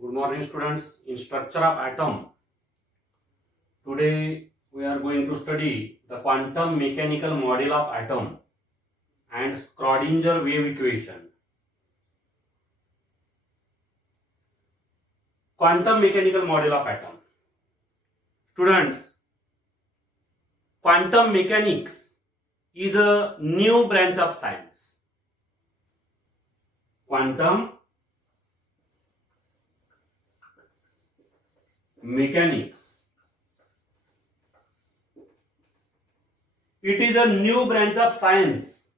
Good morning, students. In structure of atom, today we are going to study the quantum mechanical model of atom and Schrodinger wave equation. Quantum mechanical model of atom. Students, quantum mechanics is a new branch of science. Quantum mechanics. It is a new branch of science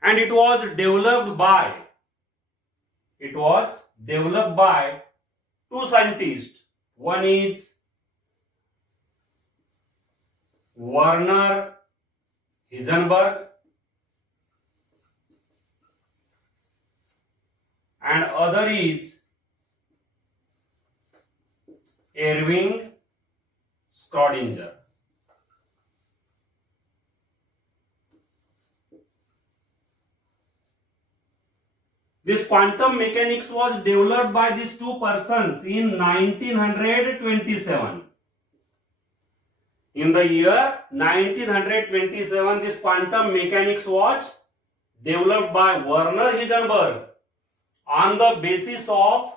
and it was developed by two scientists. One is Werner Heisenberg and other is Erwin Schrodinger. This quantum mechanics was developed by these two persons in 1927. In the year 1927, this quantum mechanics was developed by Werner Heisenberg on the basis of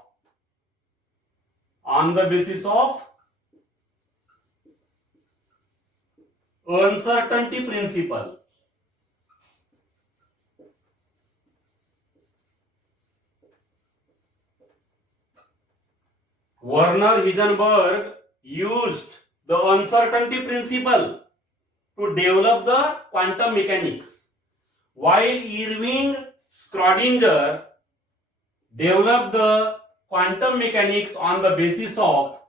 uncertainty principle. Werner Heisenberg used the uncertainty principle to develop the quantum mechanics, while Erwin Schrodinger developed the quantum mechanics on the basis of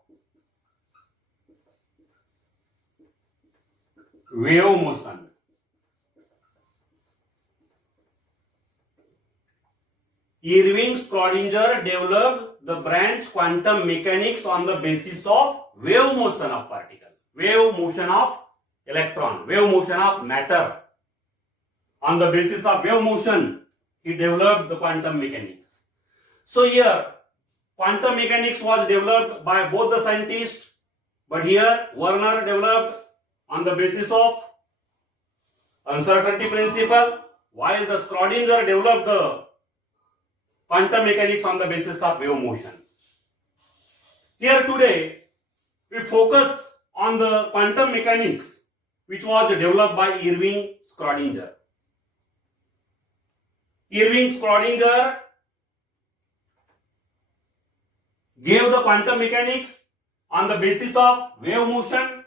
wave motion. Erwin Schrodinger developed the branch quantum mechanics on the basis of wave motion of particle, wave motion of electron, wave motion of matter. On the basis of wave motion, he developed the quantum mechanics. So here, quantum mechanics was developed by both the scientists, but here Werner developed on the basis of uncertainty principle, while the Schrodinger developed the quantum mechanics on the basis of wave motion. Here today, we focus on the quantum mechanics which was developed by Erwin Schrodinger. Erwin Schrodinger gave the quantum mechanics on the basis of wave motion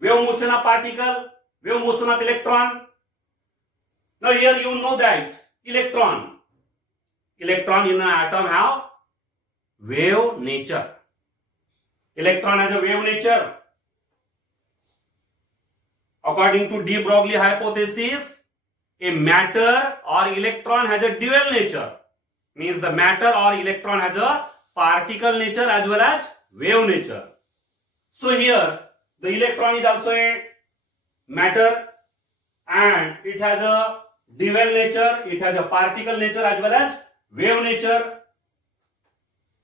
of particle, wave motion of electron. Now here you know that electron in an atom have wave nature. Electron has a wave nature. According to de Broglie hypothesis, a matter or electron has a dual nature. Means the matter or electron has a particle nature as well as wave nature. So here the electron is also a matter and it has a dual nature, it has a particle nature as well as wave nature.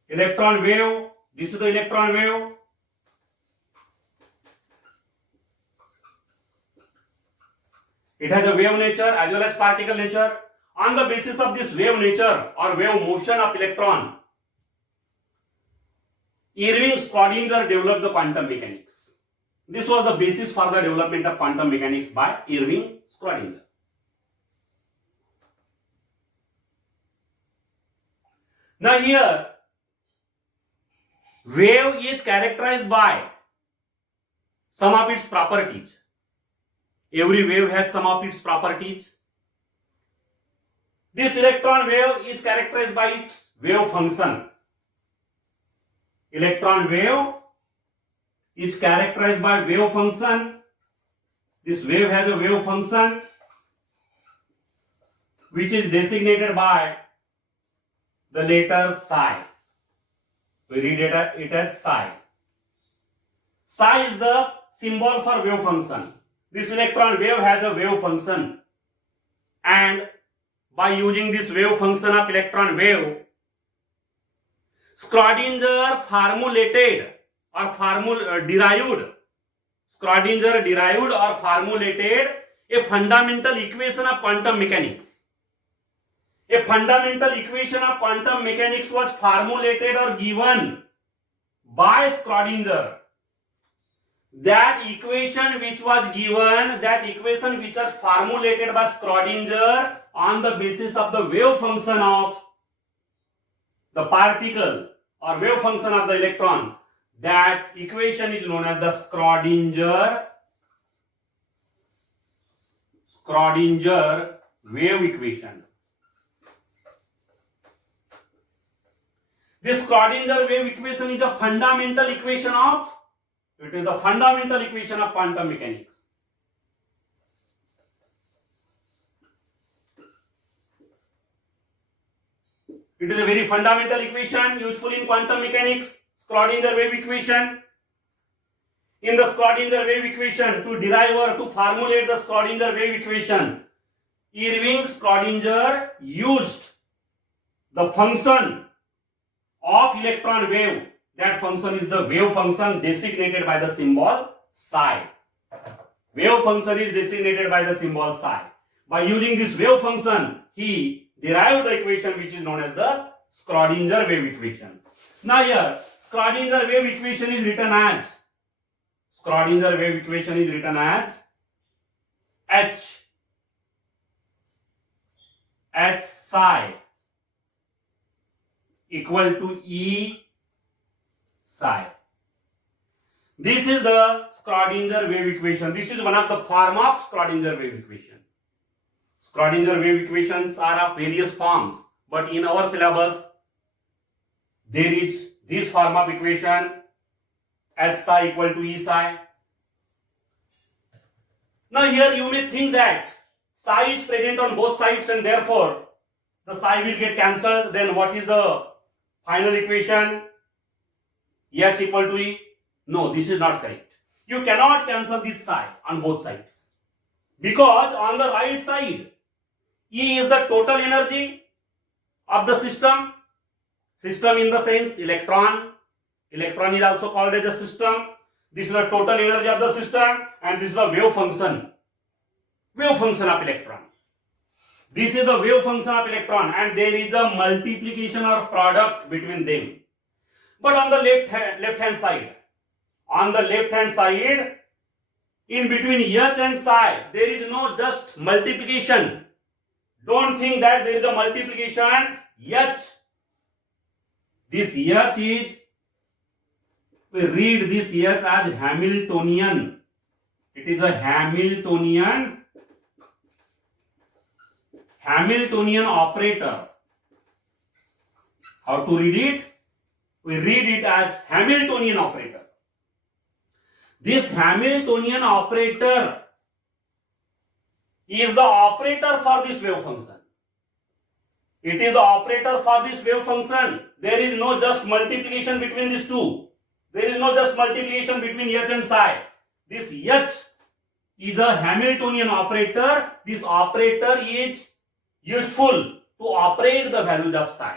Electron wave, this is the electron wave. It has a wave nature as well as particle nature. On the basis of this wave nature or wave motion of electron, Erwin Schrodinger developed the quantum mechanics. This was the basis for the development of quantum mechanics by Erwin Schrodinger. Now here, wave is characterized by some of its properties. Every wave has some of its properties. This electron wave is characterized by its wave function. Electron wave is characterized by wave function. This wave has a wave function which is designated by the letter psi. We read it as psi. Psi is the symbol for wave function. This electron wave has a wave function, and by using this wave function of electron wave, Schrodinger formulated or formulated a fundamental equation of quantum mechanics. A fundamental equation of quantum mechanics was formulated or given by Schrodinger. That equation which was formulated by Schrodinger on the basis of the wave function of the particle or wave function of the electron, that equation is known as the Schrodinger wave equation. This Schrodinger wave equation is a fundamental equation of quantum mechanics. It is a very fundamental equation useful in quantum mechanics, Schrodinger wave equation. In the Schrodinger wave equation, to derive or to formulate the Schrodinger wave equation, Erwin Schrodinger used the function of electron wave. That function is the wave function designated by the symbol psi. Wave function is designated by the symbol psi. By using this wave function, he derived the equation which is known as the Schrodinger wave equation. Now here, Schrodinger wave equation is written as H psi equal to E psi. This is the Schrodinger wave equation. This is one of the form of Schrodinger wave equation. Schrodinger wave equations are of various forms, but in our syllabus there is this form of equation, H psi equal to E psi. Now here you may think that psi is present on both sides and therefore the psi will get cancelled. Then what is the final equation? H equal to E. No, this is not correct. You cannot cancel this psi on both sides, because on the right side E is the total energy of the system. System in the sense electron. Electron is also called as a system. This is the total energy of the system, and this is the wave function. Wave function of electron. This is the wave function of electron, and there is a multiplication or product between them. But on the left hand side, in between H and psi, there is no just multiplication. Don't think that there is a multiplication. H. This H is, we read this H as Hamiltonian. It is a Hamiltonian operator. How to read it? We read it as Hamiltonian operator. This Hamiltonian operator is the operator for this wave function. It is the operator for this wave function. There is no just multiplication between these two. There is no just multiplication between H and psi. This H is a Hamiltonian operator. This operator is useful to operate the values of psi.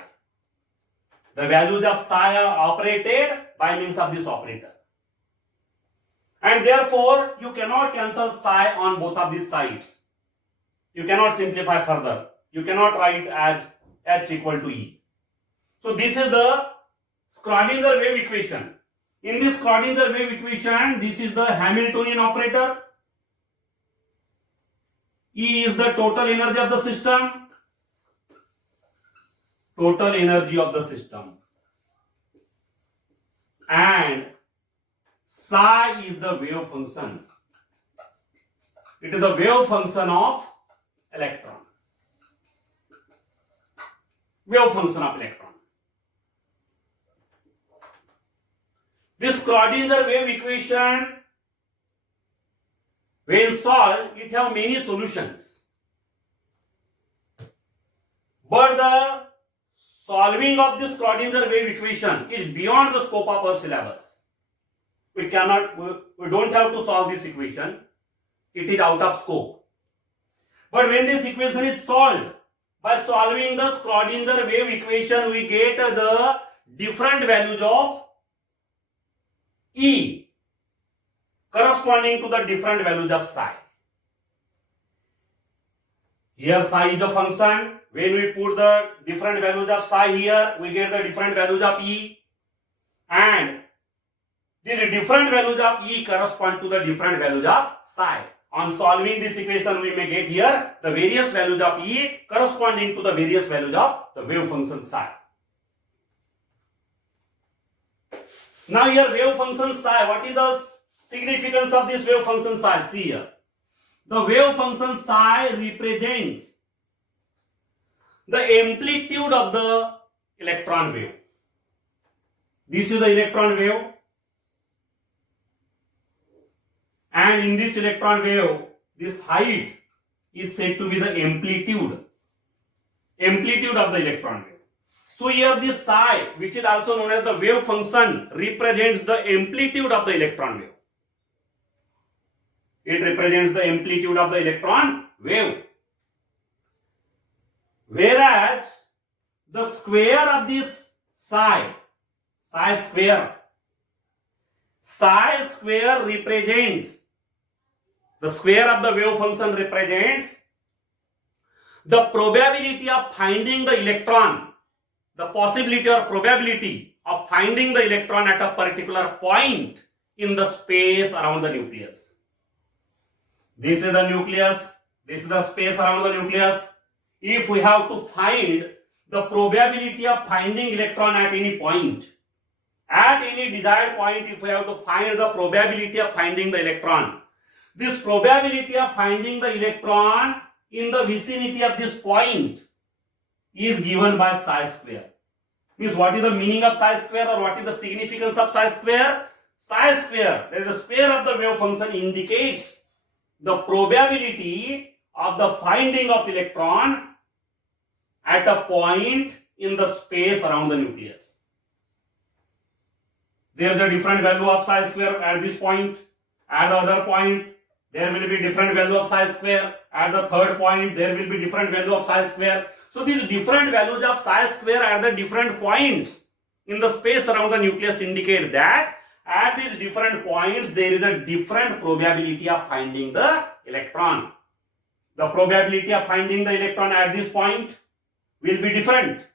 The values of psi are operated by means of this operator. And therefore, you cannot cancel psi on both of these sides. You cannot simplify further. You cannot write as H equal to E. So this is the Schrodinger wave equation. In this Schrodinger wave equation, this is the Hamiltonian operator. E is the total energy of the system. Total energy of the system. And psi is the wave function. It is the wave function of electron. Wave function of electron. This Schrodinger wave equation, when solved, it have many solutions. But the solving of this Schrodinger wave equation is beyond the scope of our syllabus. We don't have to solve this equation. It is out of scope. But when this equation is solved, by solving the Schrodinger wave equation, we get the different values of E corresponding to the different values of psi. Here psi is a function. When we put the different values of psi here, we get the different values of E, and these different values of E correspond to the different values of psi. On solving this equation, we may get here the various values of E corresponding to the various values of the wave function psi. Now here wave function psi, what is the significance of this wave function psi? See here. The wave function psi represents the amplitude of the electron wave. This is the electron wave, and in this electron wave, this height is said to be the amplitude of the electron wave. So here this psi, which is also known as the wave function, represents the amplitude of the electron wave. It represents the amplitude of the electron wave. Whereas the square of this psi square represents, the square of the wave function represents the probability of finding the electron, the possibility or probability of finding the electron at a particular point in the space around the nucleus. This is the nucleus, this is the space around the nucleus. If we have to find the probability of finding electron at any point, at any desired point, if we have to find the probability of finding the electron, this probability of finding the electron in the vicinity of this point is given by psi square. Means what is the meaning of psi square, or what is the significance of psi square? Psi square, that is the square of the wave function, indicates the probability of the finding of electron at a point in the space around the nucleus. There is a different value of psi square at this point. At the other point, there will be different value of psi square. At the third point, there will be different value of psi square. So these different values of psi square at the different points in the space around the nucleus indicate that at these different points there is a different probability of finding the electron. The probability of finding the electron at this point will be different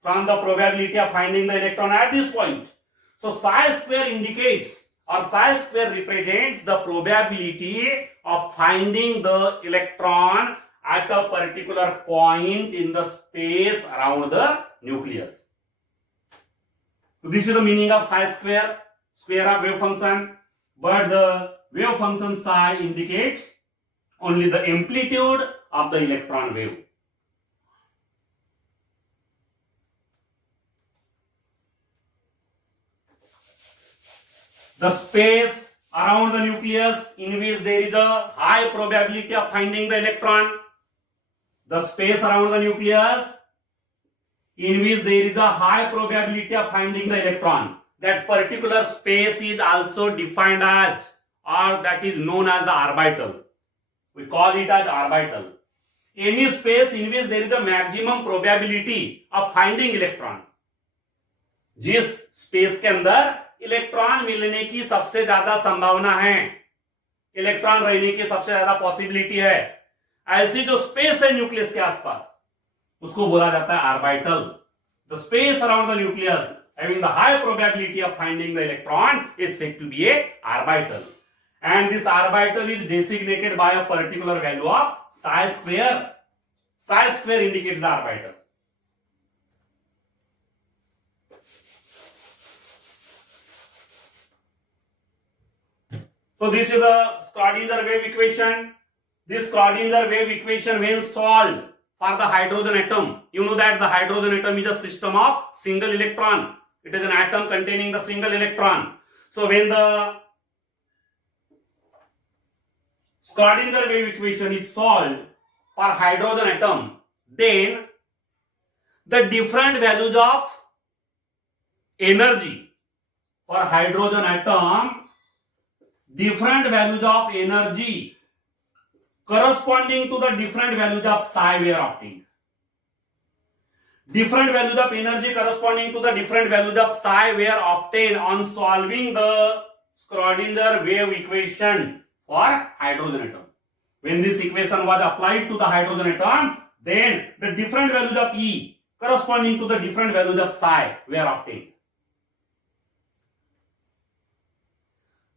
from the probability of finding the electron at this point. So psi square indicates, or psi square represents, the probability of finding the electron at a particular point in the space around the nucleus. So this is the meaning of psi square, square of wave function, but the wave function psi indicates only the amplitude of the electron wave. The space around the nucleus in which there is a high probability of finding the electron, the space around the nucleus in which there is a high probability of finding the electron, that particular space is also defined as, or that is known as the orbital. We call it as orbital. Any space in which there is a maximum probability of finding electron, जिस space के अंदर electron मिलने की सबसे ज्यादा संभावना है, electron रहने की सबसे ज्यादा पॉसिबिलिटी है, ऐसी जो स्पेस है न्यूक्लियस के आसपास, उसको बोला जाता है orbital. The space around the nucleus having the high probability of finding the electron is said to be a orbital, and this orbital is designated by a particular value of psi square. Psi square indicates the orbital. So this is the Schrodinger wave equation. This Schrodinger wave equation, when solved for the hydrogen atom, you know that the hydrogen atom is a system of single electron. It is an atom containing the single electron. So when the Schrodinger wave equation is solved for hydrogen atom, then the different values of energy for hydrogen atom, different values of energy corresponding to the different values of psi we are obtained. Different values of energy corresponding to the different values of psi were obtained on solving the Schrodinger wave equation for hydrogen atom. When this equation was applied to the hydrogen atom, then the different values of E corresponding to the different values of psi were obtained.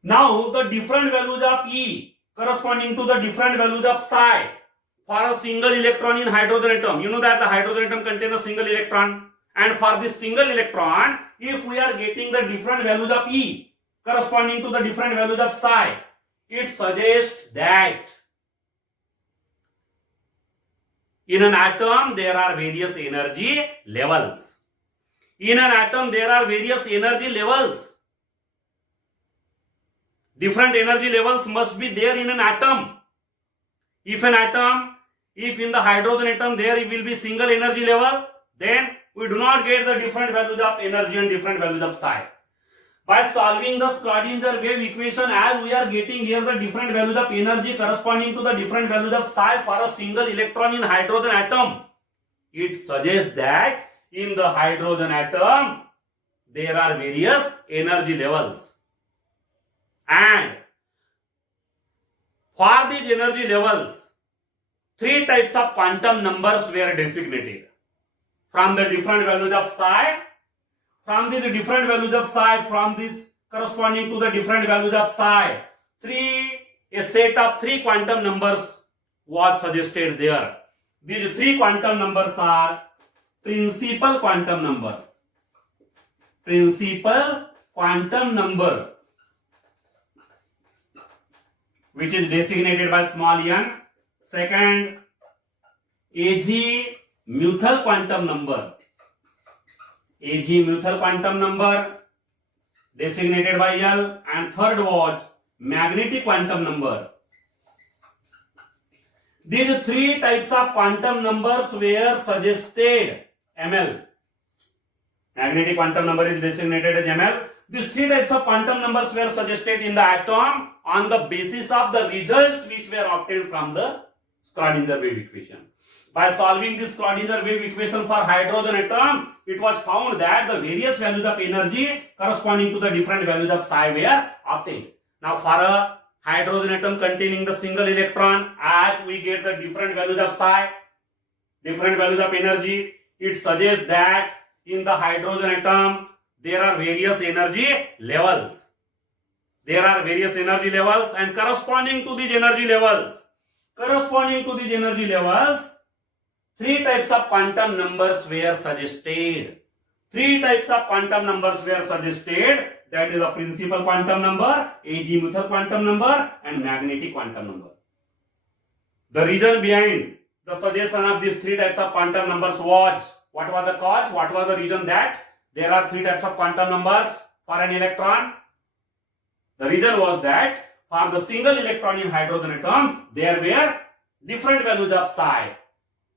Now the different values of E corresponding to the different values of psi for a single electron in hydrogen atom. You know that the hydrogen atom contains a single electron, and for this single electron, if we are getting the different values of E corresponding to the different values of psi, it suggests that in an atom there are various energy levels. In an atom there are various energy levels. Different energy levels must be there in an atom. If in the hydrogen atom there will be single energy level, then we do not get the different values of energy and different values of psi. By solving the Schrodinger wave equation, as we are getting here the different values of energy corresponding to the different values of psi for a single electron in hydrogen atom, it suggests that in the hydrogen atom there are various energy levels. And for these energy levels, three types of quantum numbers were designated. From the different values of psi, from the different values of psi, from this corresponding to the different values of psi, a set of three quantum numbers was suggested there. These three quantum numbers are principal quantum number, which is designated by small n. Second, azimuthal quantum number, designated by L. And third was magnetic quantum number. These three types of quantum numbers were suggested, ML. Magnetic quantum number is designated as ML. These three types of quantum numbers were suggested in the atom on the basis of the results which were obtained from the Schrodinger wave equation. By solving this Schrodinger wave equation for hydrogen atom, it was found that the various values of energy corresponding to the different values of psi were obtained. Now for a hydrogen atom containing the single electron, as we get the different values of psi, different values of energy, it suggests that in the hydrogen atom there are various energy levels. And corresponding to these energy levels, three types of quantum numbers were suggested. That is the principal quantum number, azimuthal quantum number, and magnetic quantum number. The reason behind the suggestion of these three types of quantum numbers was, what was the cause? What was the reason that there are three types of quantum numbers for an electron? The reason was that for the single electron in hydrogen atom, there were different values of psi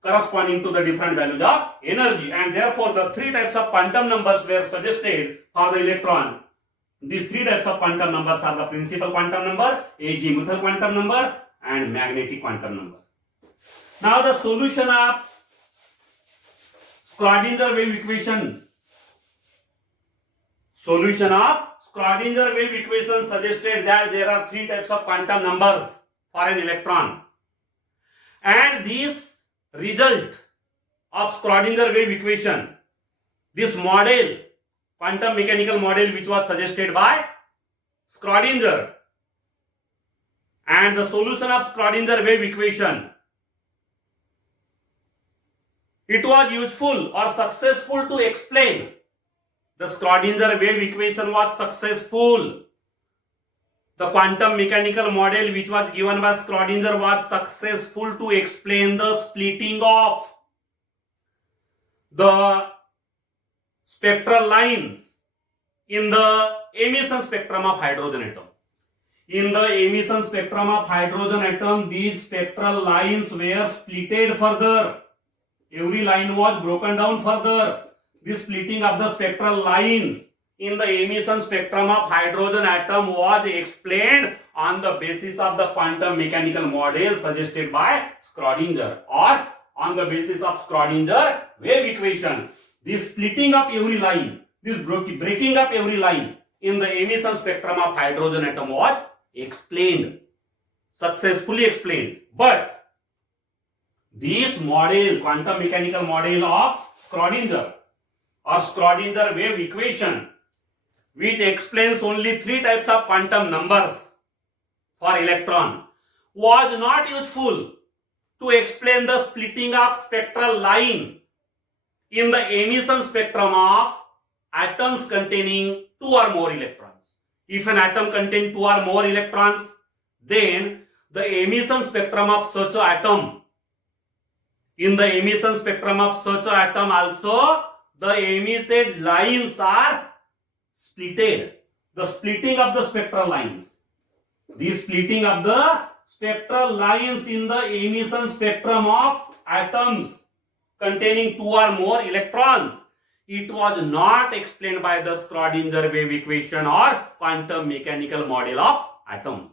corresponding to the different values of energy, and therefore the three types of quantum numbers were suggested for the electron. These three types of quantum numbers are the principal quantum number, azimuthal quantum number, and magnetic quantum number. Now the solution of Schrodinger wave equation. Schrodinger wave equation suggested that there are three types of quantum numbers for an electron, and this result of Schrodinger wave equation, this model, quantum mechanical model which was suggested by Schrodinger, and the solution of Schrodinger wave equation, it was useful or successful to explain. The Schrodinger wave equation was successful. The quantum mechanical model which was given by Schrodinger was successful to explain the splitting of the spectral lines in the emission spectrum of hydrogen atom. In the emission spectrum of hydrogen atom, these spectral lines were splitted further. Every line was broken down further. This splitting of the spectral lines in the emission spectrum of hydrogen atom was explained on the basis of the quantum mechanical model suggested by Schrodinger, or on the basis of Schrodinger wave equation. This splitting up every line, this breaking up every line in the emission spectrum of hydrogen atom was explained, successfully explained. But this model, quantum mechanical model of Schrodinger or Schrodinger wave equation, which explains only 3 types of quantum numbers for electron, was not useful to explain the splitting up spectral line in the emission spectrum of atoms containing 2 or more electrons. If an atom contains 2 or more electrons, then the emission spectrum of such an atom, in the emission spectrum of such an atom also, the emitted lines are splitted. The splitting of the spectral lines. The splitting of the spectral lines in the emission spectrum of atoms containing 2 or more electrons, it was not explained by the Schrodinger wave equation or quantum mechanical model of atom.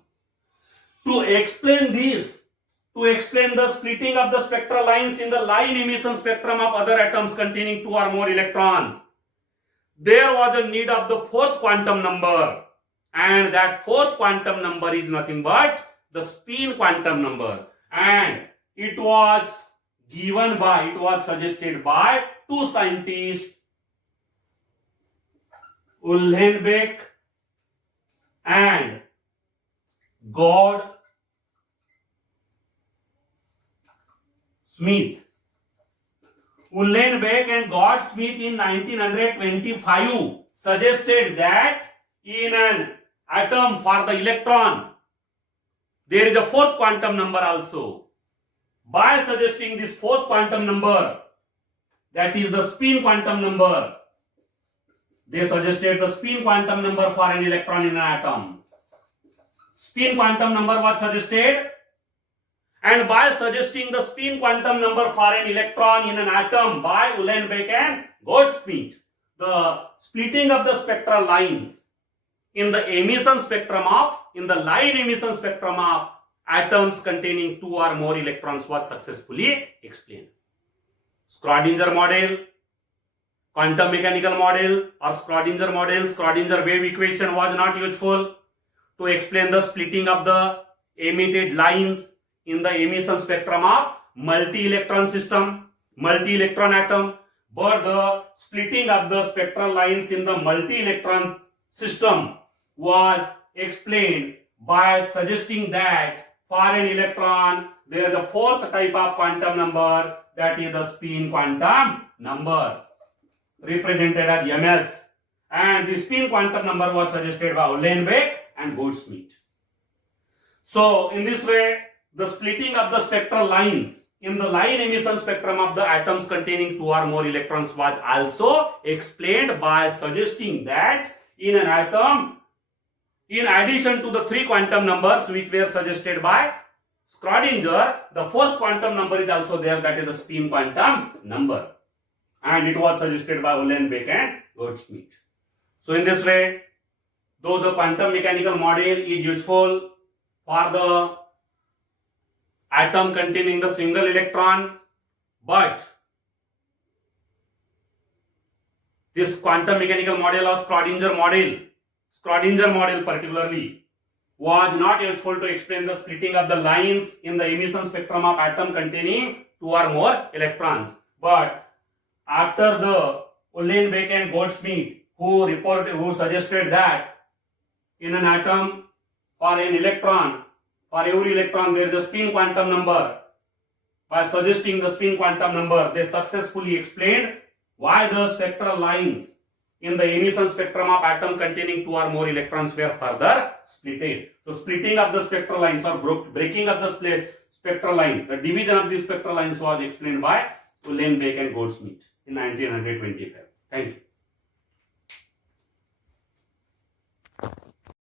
To explain this, to explain the splitting of the spectral lines in the line emission spectrum of other atoms containing 2 or more electrons, there was a need of the 4th quantum number, and that 4th quantum number is nothing but the spin quantum number, and it was suggested by 2 scientists, Uhlenbeck and Gaudsmit. Uhlenbeck and Gaudsmit in 1925 suggested that in an atom for the electron there is a 4th quantum number also. By suggesting this 4th quantum number, that is the spin quantum number, they suggested the spin quantum number for an electron in an atom. Spin quantum number was suggested, and by suggesting the spin quantum number for an electron in an atom by Uhlenbeck and Gaudsmit, the splitting of the spectral lines in the emission spectrum of, in the line emission spectrum of atoms containing 2 or more electrons was successfully explained. Schrodinger model, quantum mechanical model or Schrodinger model, Schrodinger wave equation was not useful to explain the splitting of the emitted lines in the emission spectrum of multi-electron system, multi-electron atom, but the splitting of the spectral lines in the multi-electron system was explained by suggesting that for an electron there is a 4th type of quantum number, that is the spin quantum number, represented as ms, and the spin quantum number was suggested by Uhlenbeck and Gaudsmit. So in this way, the splitting of the spectral lines in the line emission spectrum of the atoms containing 2 or more electrons was also explained by suggesting that in an atom, in addition to the 3 quantum numbers which were suggested by Schrodinger, the 4th quantum number is also there, that is the spin quantum number, and it was suggested by Uhlenbeck and Gaudsmit. So in this way, though the quantum mechanical model is useful for the atom containing the single electron, but this quantum mechanical model or Schrodinger model particularly, was not useful to explain the splitting of the lines in the emission spectrum of atom containing 2 or more electrons. But after the Uhlenbeck and Gaudsmit, who suggested that in an atom for an electron, for every electron there is a spin quantum number, by suggesting the spin quantum number, they successfully explained why the spectral lines in the emission spectrum of atom containing 2 or more electrons were further splitted. So splitting of the spectral lines or breaking of the spectral line, the division of the spectral lines was explained by Uhlenbeck and Gaudsmit in 1925. Thank you.